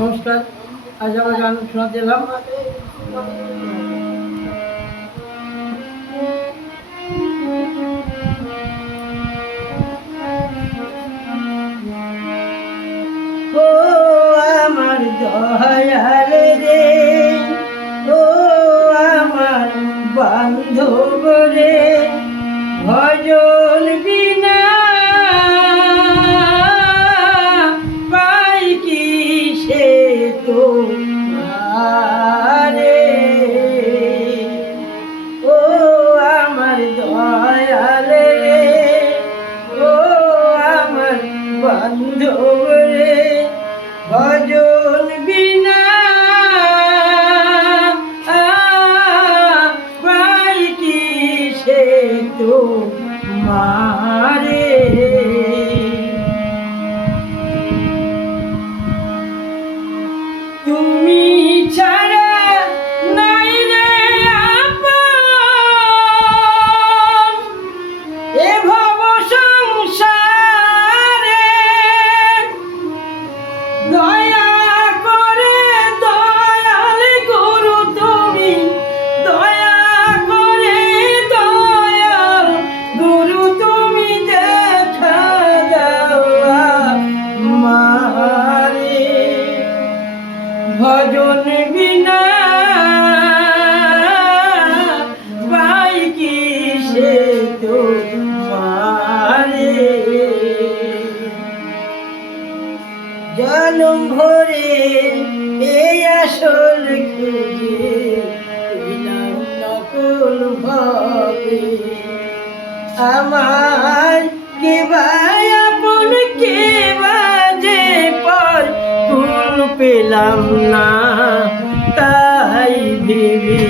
নমস্কার। আজ আমরা গান শোনাতে এলাম। ও আমার দয়াল রে, ও আমার বান্ধব রে, ভজন বিনা পাই কি সে তো ও আমার দয়াল রে, ও আমার বান্ধব রে, ভজন বিনা পাই কি সে তো মারে। তুমি ছাড়া নাই রে আপন এ ভব সংসারে, দয়া করে দয়াল গুরু তুমি, দয়া করে দয়াল গুরু তুমি দেখা দাও আমারে। ভজন বিনা পাই কি সে তো মারে। জনম ভরে এই আসল খুঁজে পেলাম নকল ভাবে, আমার কে ভাই আপন কে বাজে পর কুল পেলাম না, তাই ভেবে